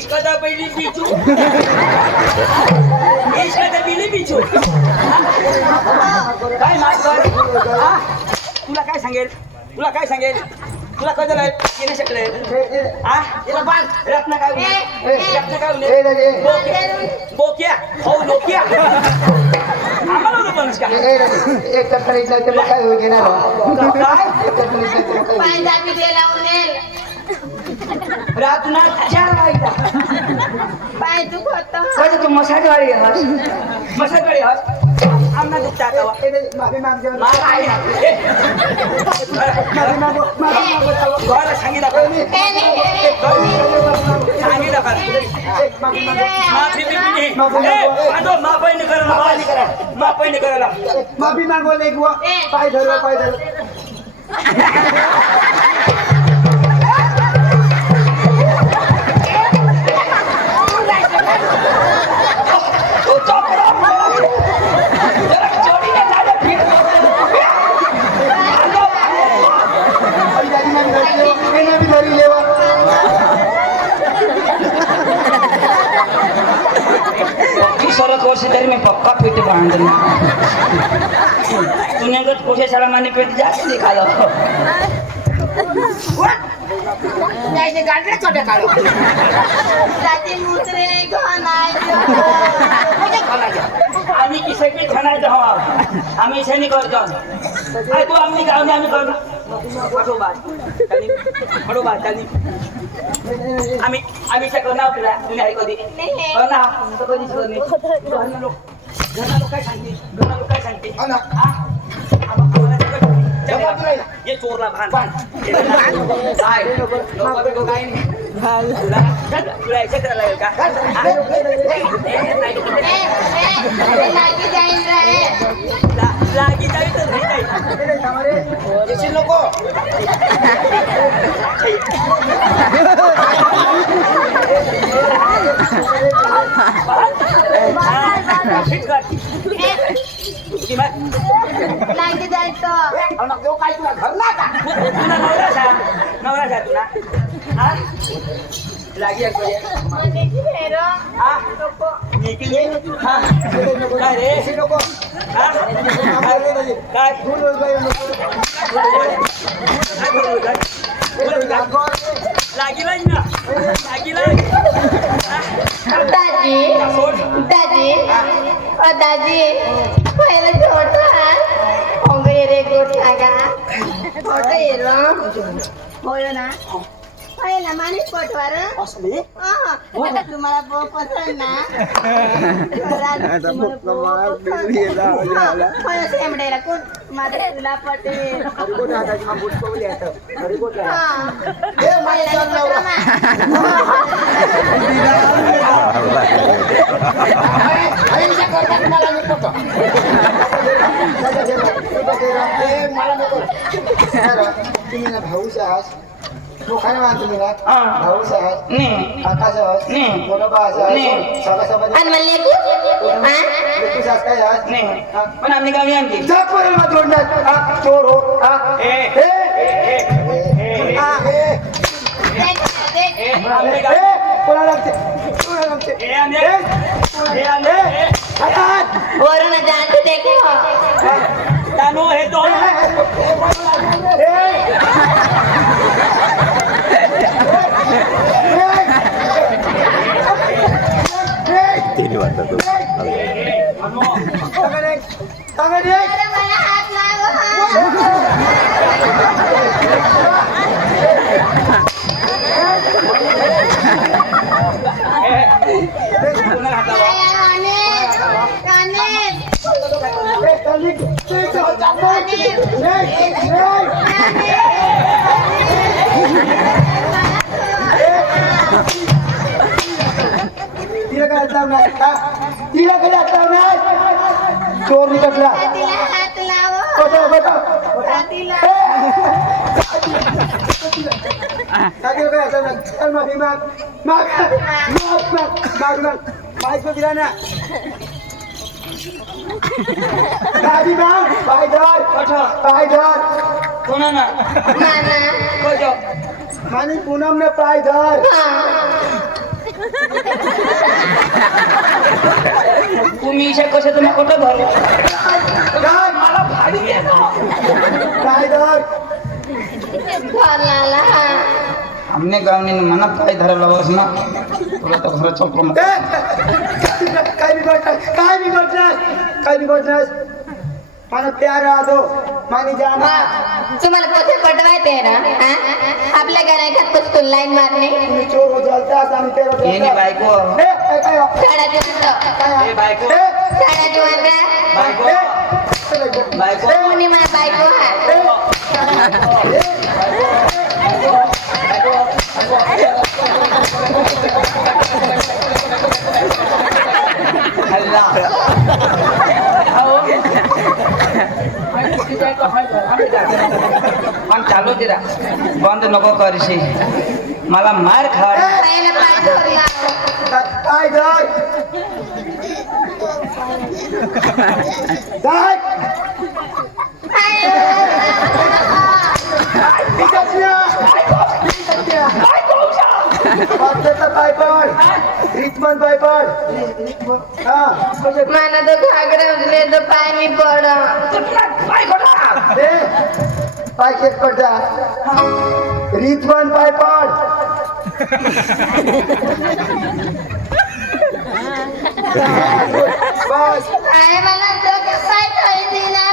इसका तो पहली पीछू इसका तो पहली पीछू काय मास्तर तुला काय सांगेल तुला कळलं येणे शकले याला बांध रत्न काय बोक्या हो लोक्या आम्हाला बनस का एक चक्कर इथलं त्याला काय होईल घेणार पांजाबी दे लावून रातना 4 वाजता पाय दुखत काय तू मसाजवाडी आहात मसाजवाडी आहात आमना दुखता का माफी मागजो घरला सांगितलं माफी करायला माफी मागो एक पाय धर सरत वर्ष तरी मी पक्का पेट बांधलं पुण्यागत कोशे साला माने पेट जास्त निघालं जायचे गाडरे छोटे काढू जाते मुसरे आम्ही किसकी खाण्याचं हवा आम्ही इथे नाही करतो तू आम्ही गावने आम्ही करतो आम्ही करणार तुला तुम्ही आहे कधी करणार कधीच करणे काय सांगते ये चोरला भान काय तुला यायचं करायला लागेल का लागी जाईल तर नाही जाईल नको लागी जायचं काय तुला घर ना का तुला नवरा तुला लागी काय रे नको काय लागिला ना लागिला दादी पहिलं छोटा रे गोठा का छोटा हेरो बोलो ना पहिला माणूस पोटवार तुम्हाला पसंत ना शेमडेला कोण माझ्या तुला पटेल भाऊस आहात लोकांना मानतो मी ना भाऊस आहात आकाश आहात मोठा बास पण आम्ही गावी आणली चोर हो वरून जानते देखे हो तानो हे दोन मला हात लागो तिला कधी आता नाही चोर निकटला हात लावो दिला ना दादी माग पायदार कोणा ना मानी पूनम ने पायदार तुम्ही इशा कसं तुम्ही कुठं धरू काय मला भारी येतो. काय धर घरला आमने गावने मनात काय धरायला बस ना तुला तर खरं चौकलं काय बिघडणार काय बिघडणार मला प्यार राहतो मानी जाना तुम्हाला कसे पटवायचे ना हा? आपल्या घरात पुस्तून लाईन मारणे तुम्ही चोर हो जलता आम्ही तेरा येणे जलता. बायको काय साडाची वाजता ए बायको साडाची वाजता बायको बायको कोणी माझा बायको हा हल्ला पण चालू तिरा बंद नको करशी मला मार खाड पहिलं पाय धरला काय धर काय मला तो घागरा उचले तो पाय मी पड पाय खेत पडता रीतमान पाय पड बस काय मला तो पाय धरी दिला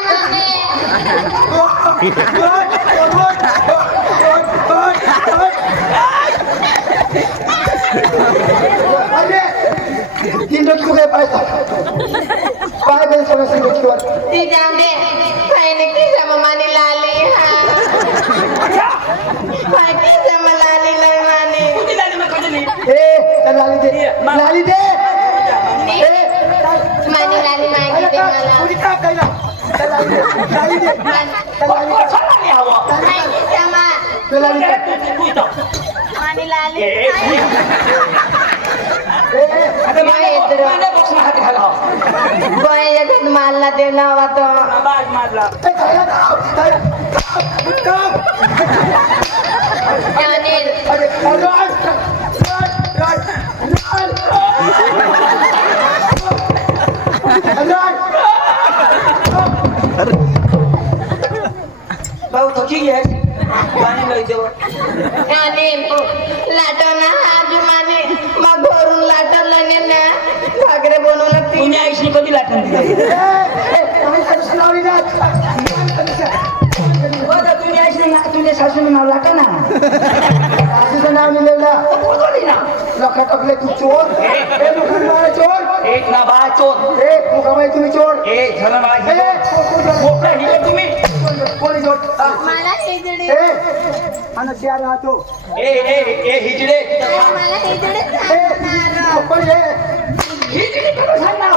तीन रोज काय पाय पाय दे समस्या गोष्टीवर ती जाऊ दे पायने किसा माने लाली हा पाय किसा लाली लय माने लाली दे माने लाली मागितली मला लाली दे माने लाली बळ्याच्यात मारला ते नावा तो आणि भाऊ थकी घे पाणी लई देव लाटवना अभिमानी मग भरून लाटवलं ना घागरे बनवलं ती तुम्ही आईशी कधी लाटून दिली तुम्ही आईशी तुझ्या सासूने नाव लाटा ना सासूचं नाव लिहिलेलं बोलली ना लखा टाकले तू चोर ए मुखबाई चोर एक ना बा चोर ए मुखबाई तुम्ही चोर ए झरण मोकळा हिरो तुम्ही कोणी चोर मला हिजडे ए आणि त्या राहतो ए ए ए हिजडे मला हिजडे ए कोण हे हिजडे कसं सांगणार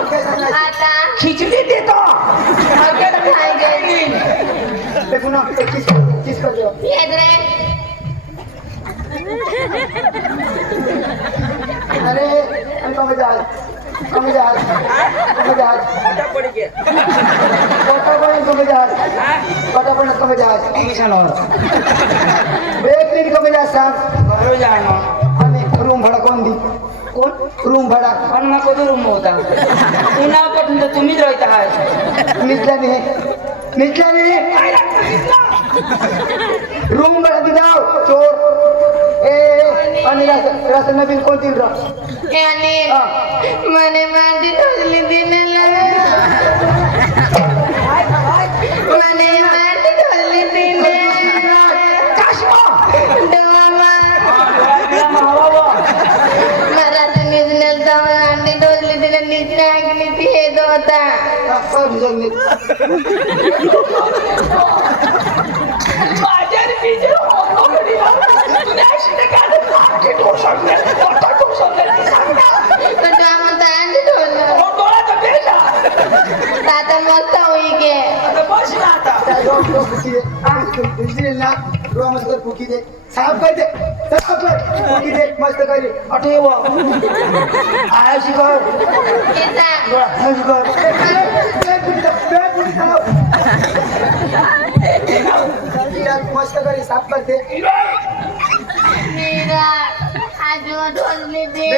आता खिचडी देतो आपल्याला काय देईन ते पुन्हा किस करतो हिजडे अरे आणि कमी जहाज कमी जहाज कमी जहाज पटापट कमी जहाज पटापट कमी जहाज एक मिनिट कमी जहाज सांग बरोबर जाणं आणि रूम भाडा कोण दी कोण रूम भाडा पण मग कधी रूम होता तू नाव पटून तर तुम्हीच राहता आहात निचल्याने रूम भाडा दी जाओ चोर ए आणि राशन नवीन कोणती आणि मने मांडी ठोसली दिनेला मने मांडी ठोसली दिने मला तर निजनेल जाऊन अंडी ठोसली दिने नीच ऐकली ती हे होता पण त्या म्हणता अंडी ठोसलं आता मस्त होई गे फुकी दे साफ कर दे फुकी दे मस्त कर अठेव आया शिकर मस्त कर साफ कर दे नीरा आजू ढोलनी दे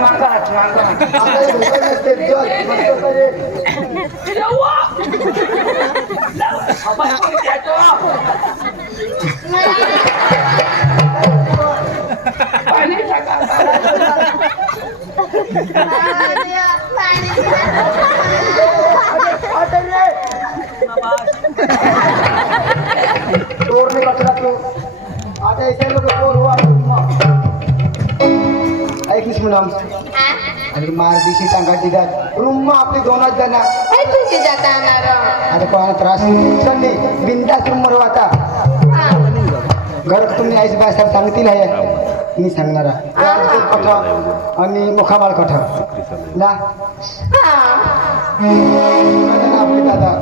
मागा आता हे भेटत नसते जग म्हणतो का रे? पाणी टाका पाणी आता रे चोर नहीं पकड़ा तू आता ऐसे लोग चोर हुआ ऐक किस नाम आणि मार दिशी सांगा तिघात रूम मा आपली दोनच जण काय तुझी जाता येणार आता कोणाला त्रास नाही बिंदास रूम वर आता घर तुम्ही आईस बाय सर सांगतील आहे मी सांगणारा कथा आणि मुखामाळ कथा ना आपली दादा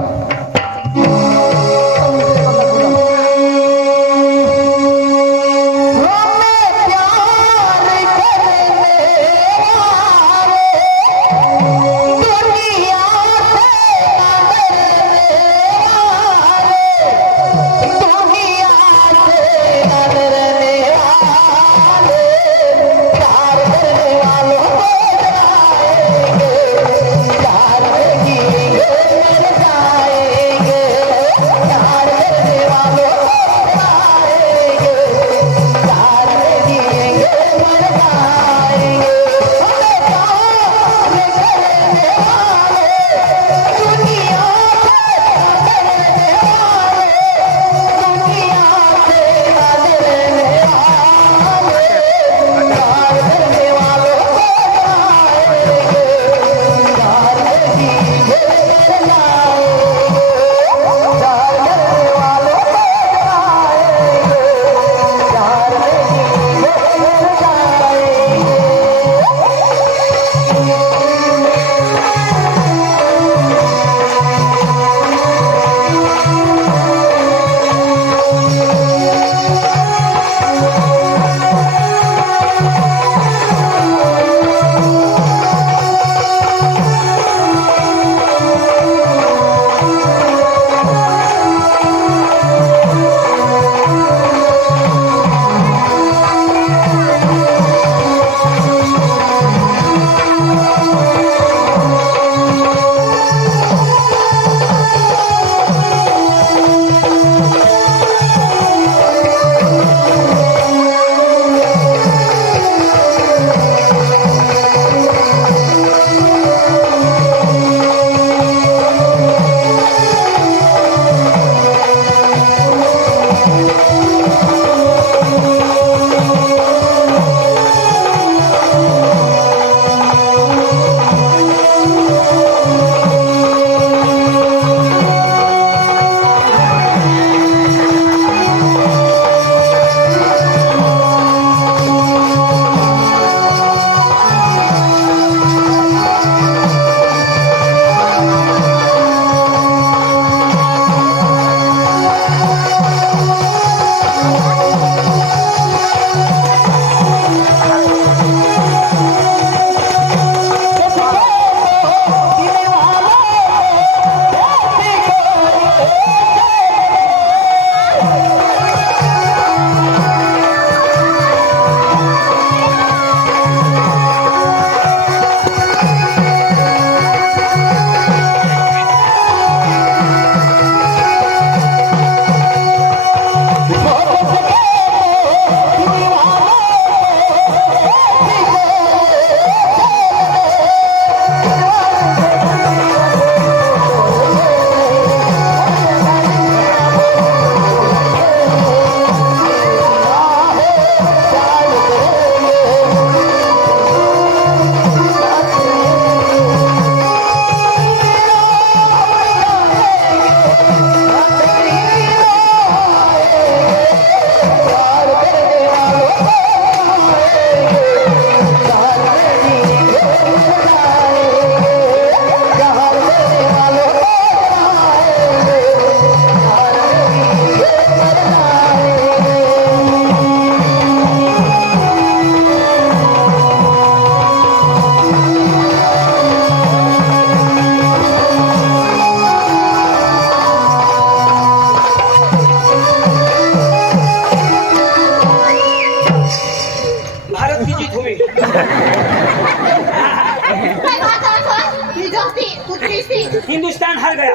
हिंदुस्तान हार गया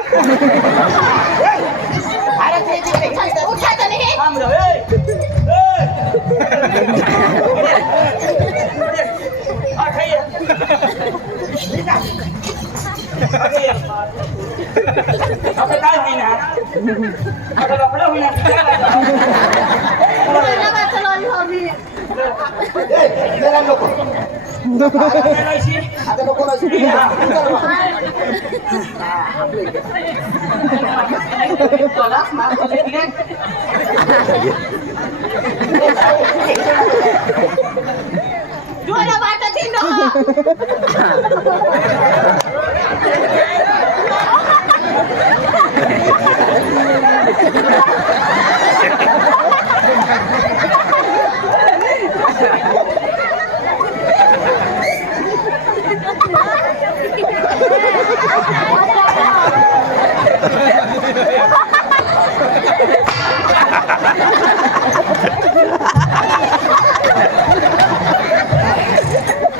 अरे ते तिकडे उठायचं नाही. थांब रे, हा, खाई आहे. आता काय होईना आता लफडं होईना मला वाचलं हवी. जरा नको LIC? आता नको ना सुरू जोरा वाटत ही न.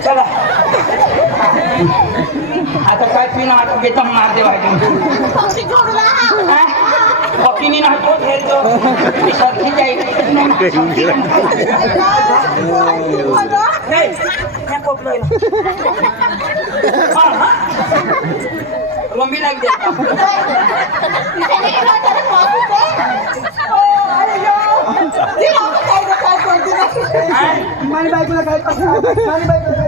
चला आता काय पिणं आता बेतम मार दे पक्षी जोडला. हॉकीनी ना तो खेळतो मी सरकी जाईल रोंबी लागली माझी बायकोला काय माझी बायकोला काय माझी बायकोला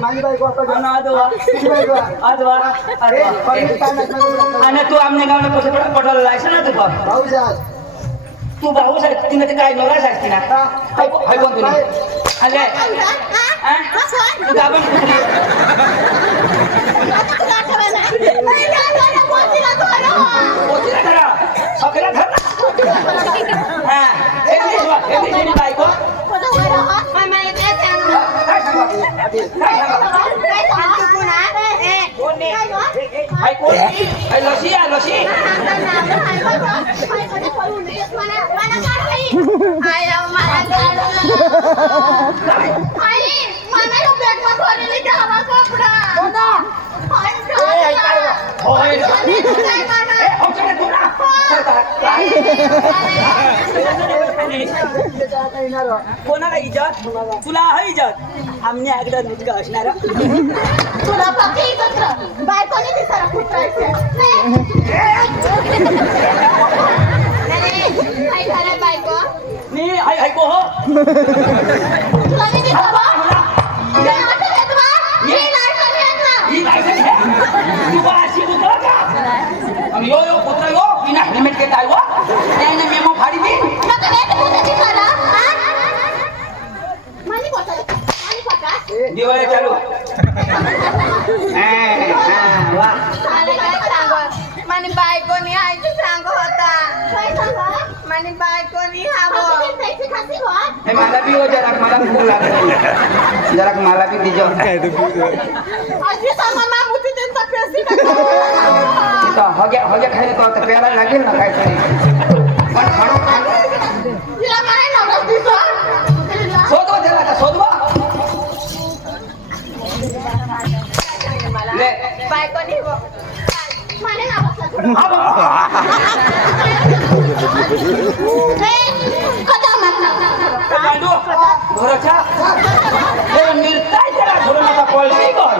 माझी बायको आणि तू आमच्या गावाला कसं पटवलं जायचं ना तू भाऊ साहेब तू भाऊ साहेब तिने ते काय नवरा साहेब तिना हाय कोण तुला अरे तू गाबन कुठली पोतीला धरा सगळ्या धर हा एक बायको काय कोण लसी आहे लसी कोणाला इजत तुला आहे इजत आमने एकदा नुटका असणार तुला फक्त एकत्र बायकोने दिसायला फुटायचं काय झालं बायको मी ऐको हो तुला मी दिसावा ही लायसन है तू अशी कुत्रा का आणि यो यो कुत्रा यो बिना हेल्मेट के काय हो त्याने मेमो फाडी दी दिवाळी चालू मानी बायकोनी आईची सांग होता मानी बायकोनी हे मला भी हो जरा मला भूक लागली जरा मला भी दीजो आजी सामान मामुती त्यांचा पेसी तो हगे खायला तो आता प्यायला लागेल ना काहीतरी पण तिला काय नवरा दिसो शोधवा त्याला आता शोधवा ले बायकोनी माने नावाचा कथा मांडू घराच्या हे निर्ताय त्याला धरून आता पळते कोण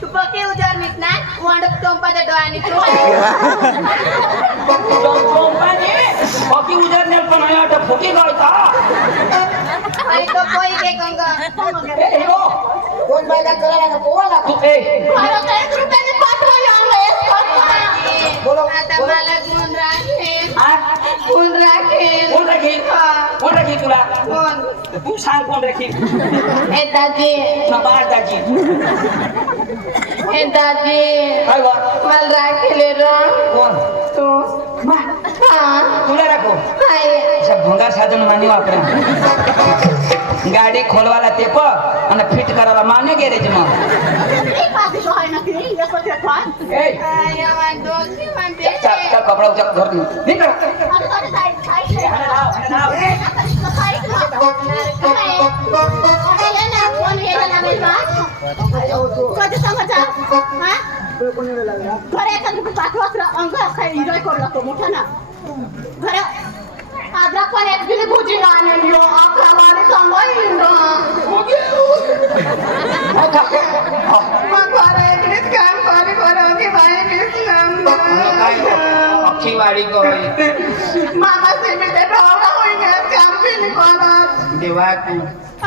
तू पक्के उजार निघना वांडप चोंपाच्या डोळ्याने बाकी उधर ने पण आहे आता फुकी गावता आणि तो कोई के गंगा ए हो कोण बायका करायला ना पोवाला तू ए मला 1 रुपयाने पाठवलं बोलो आता मला गुण राखेल हा गुण राखेल कोण राखील तुला कोण तू सांग कोण राखील ए दाजी ना बाळ दाजी ए दाजी काय वा मला राखेल कोण तू मा हा तुला राखो हाय सब भंगार साधन माने वापरा गाडी खोलवाला ते प आणि फिट करायला माने गॅरेज मग ए आय दोस्ती म्हणते चल कपडा उचक घर निघ अरे हाणे लाव कधी समाचार हा तुला कोणी वेळ लागला घरे एखादी पाठवाच अंग काय एन्जॉय करू लागतो मोठा ना घरे आद्रा पण एक दिली भुजी आणली आपला वाणी सांभाळून मग घरे एकलीच काम करी करोगी बाई मीच अख्खी वाडी करी मामा से मी ते ढवळा होईन काम केली कोणाच देवा तू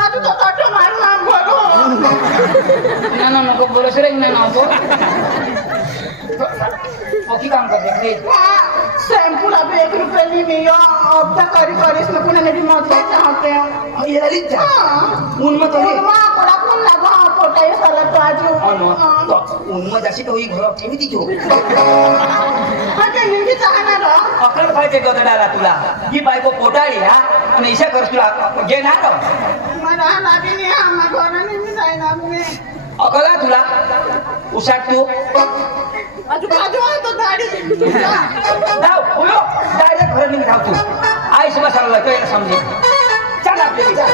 आता तो तोट मारून नाम बोलू ना नको बोलस रे ना नको अख्खी काम करते शैम्पूला भी 1 रुपये ली मी अब तक करी करीस में पुणे मेरी मौत ले चाहते हैं ये रही जा उनमें तो नहीं मां बड़ा पुन लगा पोटा ये साला तो आज तो उनमें जैसे तो ही घर ठेवी दी जो आता निंगी चाहना रो अकल पाहिजे तो डाला तुला ही बायको पोटाळी हा आणि ईशा कर तुला घे ना तो मला लागी नाही आम्हा घरा निंगी जाईना मी अकला तुला उसाट तू आजू तो गाडी जाऊ उयो डायरेक्ट घर निघ धाव तू आईस बसायला कळलं समजे चल आपले चल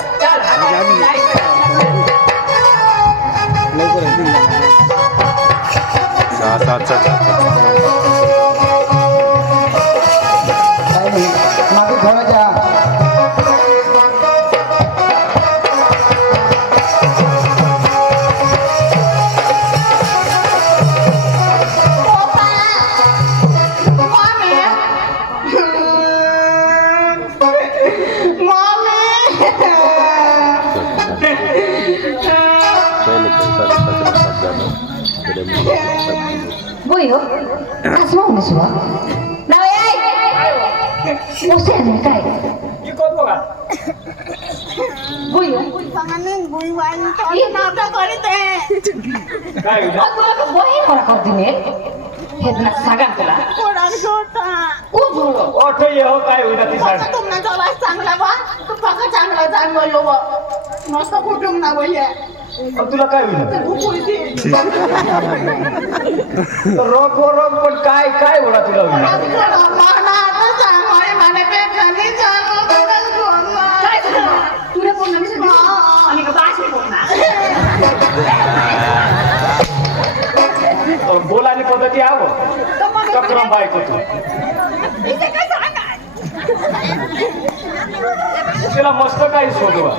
काय नाही मागे ठेवायच्या Boyo, kasih mau semua? Nawai, usah nih kai. ikut gua kan Boyo, panganin boyo wani tol. Iya, nabrak kali teh. काय Aku boy orang kau dini. Hedna sagan tulah. Kurang jota. Kudu. ओठ ये हो काय होईना ती साड तुमना जवळ चांगला बा. तू पका चांगला जाण बोललो बा. मस्त कुटुंब ना बोलले. तुला काय होईना गुकुळती. रोग पण काय काय होणार तुला होईना मला आता सांगोय मला पे कमी जाणो बघल बोलला. काय तुला बोलला मी आणि का बाशी बोलणार. बोलानी पद्धती आव चक्रम बायको तू इथे काय सांगाय. तिला मस्त काही शोधवा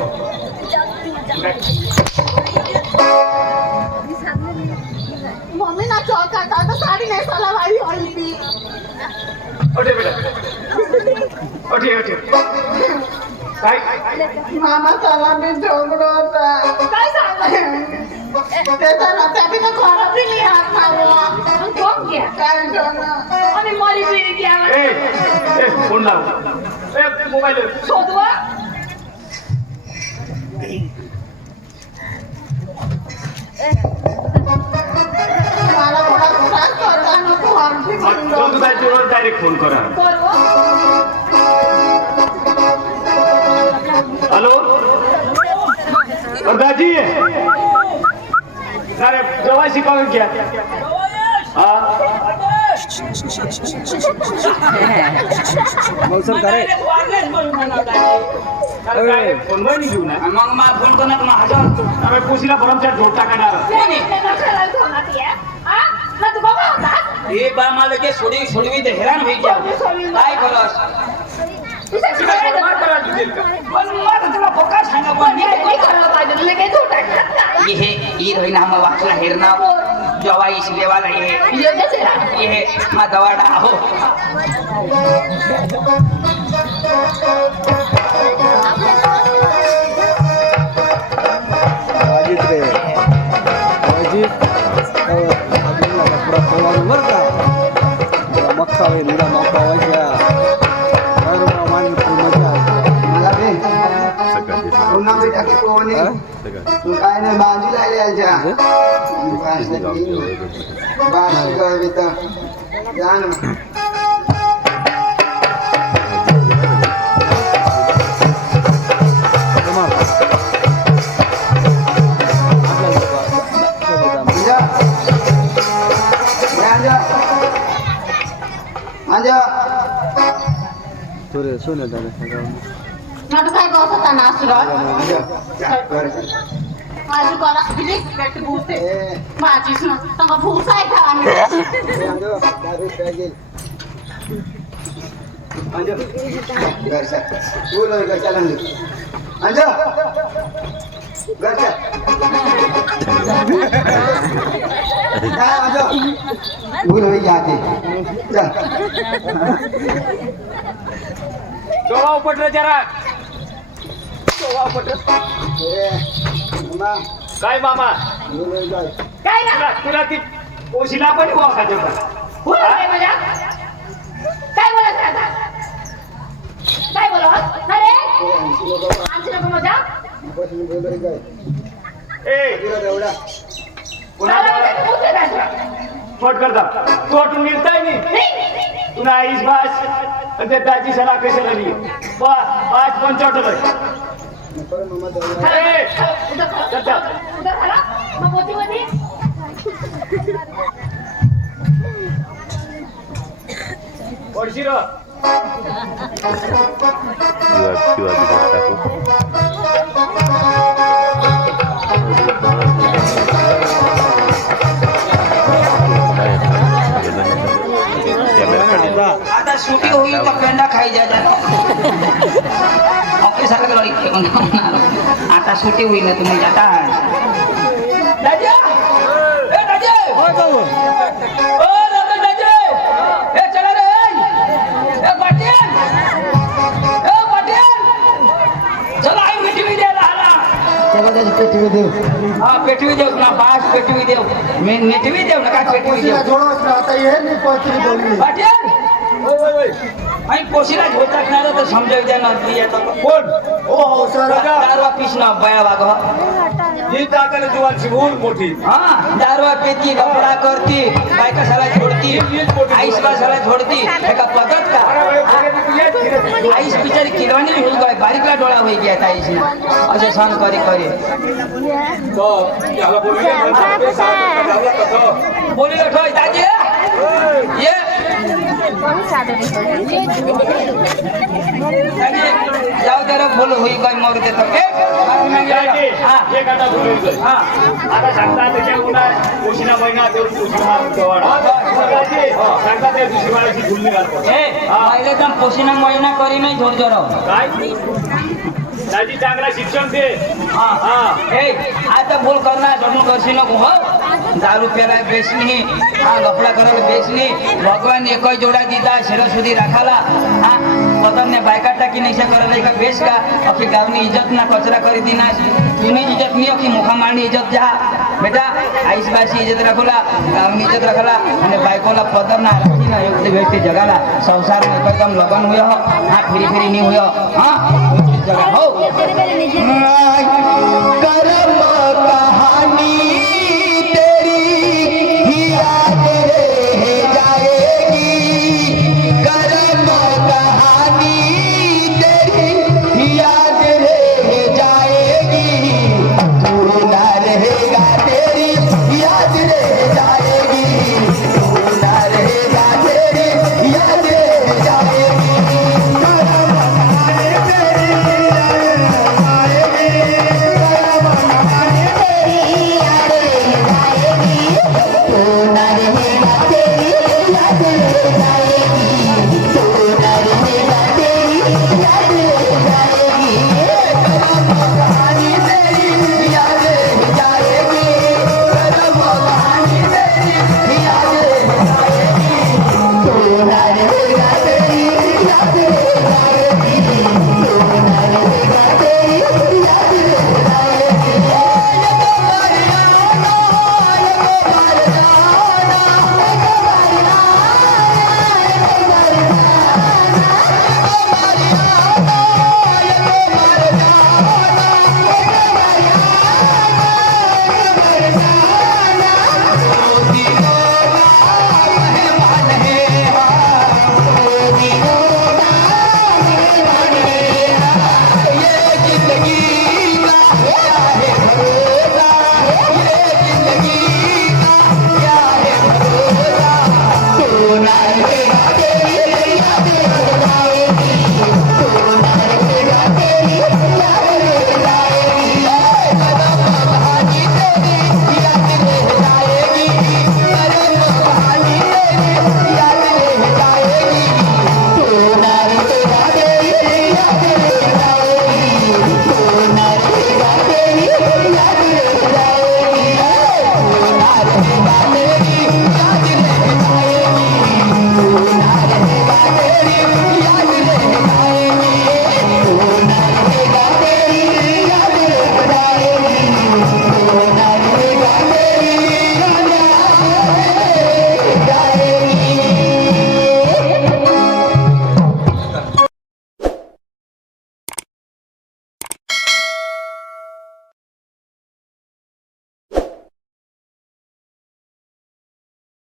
मम्मी ना चौका आता साडी नेसायला बाई हल्ली. ओठे बेटा ओठे काय मामा चला मी झोपलो होता. काय सांगाय. त्याचा ना त्या बिना खरा पिली हात मारला. कोण घ्या काय जाणं आणि मरी पिली घ्या ए फोन लाव ए मोबाईल शोधवा. मला कोणा त्रास करता नको आमची तू काय डायरेक्ट फोन करा हॅलो दाजी अरे जेव्हा शिकावून घ्या फोन घेऊ ना मग मला फोन करणार मग हजार पुशीला भरमच्या झोप टाकणार हे बा मला के सोडवी ते हैराण होई गया काय करस तुला पक्का सांगा पण ये रोहिना हम वाचला हेरना जवा इसलिए वाला ये मा दवाड़ा हो अजित रे अजित बर का मक्का वेलीला मक्का वाजा मान मजा मला बे पुन्हा बेटा की कोणी तू काय नाही बांधी लागली आलच्या बाशी कर तर जाण तुरे सुने दादा नाटक काय करत होता ना माझी कोला प्लीज पेट भूसे ए माझी सुन तंग भूसाय का आम्ही अंजो दारू पाहिजे अंजो घर से बोलो घर चलन अंजो घर से काय अंजो बोलो जाते चल डोळा उपटलं जरा डोळा उपटलं ए मामा काय मामा बोलो जाय काय ना तुला ती ओशीला पण वाका देता बोला काय माझ्या काय बोलत राहता काय बोलत अरे आमची नको मजा बसून बोलो जाय ए तुला एवढा छोट करता छोट मिळताय नाही तुला आईस बास आणि दाची सला कशाला नाही पाच पण चोटलं पर मामा दौड़ा अरे उधर खड़ा मग मोती मोती पडशी र किंवा टाकू कॅमेरा आता सुटी होईल तर पेंडा खाई जा ऑफिस आता सुटी होईल ना तुम्ही जाता दादा ए दादा ओ दादा दादा ए चला रे ए पाटील चला आई मिठी द्यायला आला चला त्याची पेटी देऊ हा पेटवी देऊ ना बास पेटवी देऊ मी मिठवी देऊ नका पेटवी देऊ थोडं आता ये नाही पत्री बोलली पाटील आणि पोशीला झोत टाकणार तर समजावी द्या ना कोण हो हो सर दारवा पिसना बया वाग ही टाकायला जीवान शिवून मोठी हा दारवा पेती कपडा करती बायका साला छोडती आईसला साला छोडती एका पगत का आईस बिचारी किरवाणी होईल काय बारीकला डोळा होई गया आईस असे सण करी करी बोली ठोय दादी ये जाऊ जरा बोल होई काय मरू देतो आता सांगता त्याच्या उन्हात उशिना महिना देऊन उशिना सांगता त्या दिवशी मला गुल्ली घालतो पहिले तर पोशिना महिना करी नाही जोर जोर काय दादी चांगला शिक्षण दे आता बोल करना जरूर करशी नको हो दारू प्याला बेचनी हा गफला करायला बेचनी भगवान एक जोडा दिदा शिर सुधी राखाला हा पदमने बायका टाकी नैशा करायला का बेस का अखी गावनी इज्जत ना कचरा करी दिनाश तुनी इज्जत नहीं अखी मुखा मारनी इज्जत जा बेटा आईस बासी इज्जत रखला गावनी इज्जत रखला आणि बायकोला पदम ना राखी ना एक व्यक्ती जगाला संसार में एकदम लगन हुयो हा फिरी फिरी नहीं हुयो हा जगह हो करम कहानी तेरी याद रह जाएगी करम कहानी तेरी याद रह जाएगी तू ना रहेगा तेरी याद रह जाएगी तू ना रहेगा तेरी याद रह जाएगी करम कहानी तेरी जाएगी